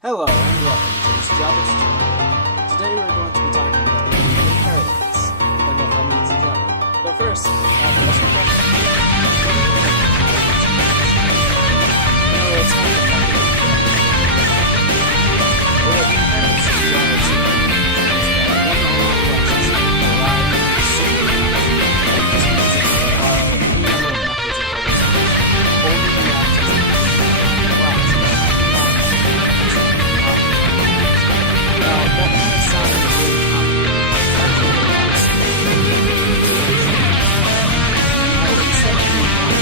Hello and welcome to this Java tutorial. Today we're going to be talking about inheritance and what that means in Java. But first, what's your question? No, it's not the point. Well, the inheritance in Java is that one or more classes derive from the same class. What this means is there are any number of methods in code only the access to the class. That might sound really complicated. It's actually a lot simpler. Instead of being more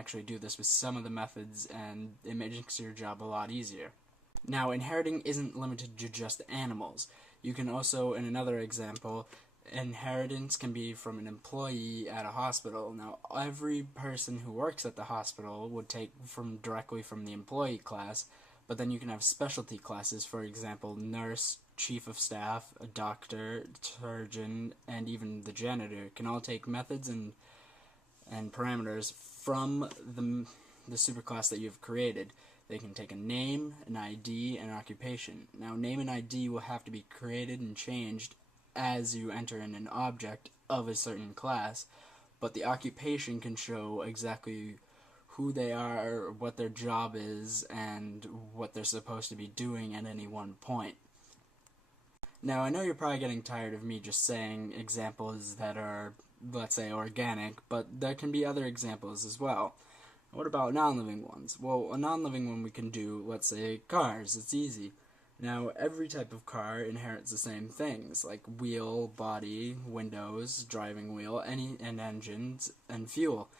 actually do this with some of the methods, and it makes your job a lot easier. Now, inheriting isn't limited to just animals. You can also, in another example, inheritance can be from an employee at a hospital. Now, every person who works at the hospital would take directly from the employee class, but then you can have specialty classes, for example, nurse, chief of staff, a doctor, surgeon, and even the janitor can all take methods and parameters from the superclass that you've created. They can take a name, an ID, and an occupation. Now, name and ID will have to be created and changed as you enter in an object of a certain class, but the occupation can show exactly who they are, what their job is, and what they're supposed to be doing at any one point. Now, I know you're probably getting tired of me just saying examples that are, let's say, organic, but there can be other examples as well. What about non-living ones? Well, a non-living one we can do, let's say, cars. It's easy. Now, every type of car inherits the same things, like wheel, body, windows, driving wheel, and engines, and fuel.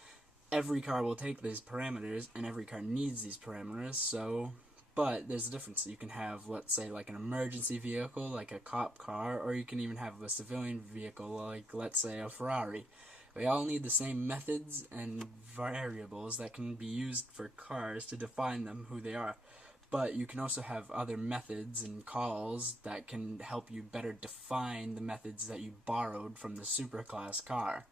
Every car will take these parameters, and every car needs these parameters, but there's a difference. You can have, let's say, like an emergency vehicle, like a cop car, or you can even have a civilian vehicle, like, let's say, a Ferrari. They all need the same methods and variables that can be used for cars to define them, who they are. But you can also have other methods and calls that can help you better define the methods that you borrowed from the superclass car.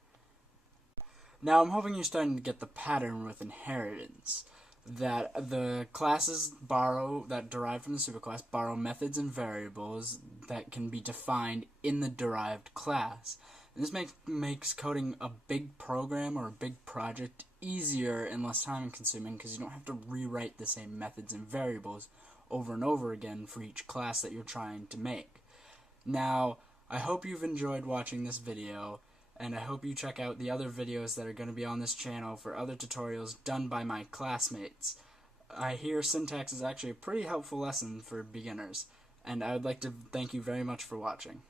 Now, I'm hoping you're starting to get the pattern with inheritance, that the classes that derive from the superclass borrow methods and variables that can be defined in the derived class. And this makes coding a big program or a big project easier and less time consuming, because you don't have to rewrite the same methods and variables over and over again for each class that you're trying to make. Now, I hope you've enjoyed watching this video, and I hope you check out the other videos that are going to be on this channel for other tutorials done by my classmates. I hear syntax is actually a pretty helpful lesson for beginners, and I would like to thank you very much for watching.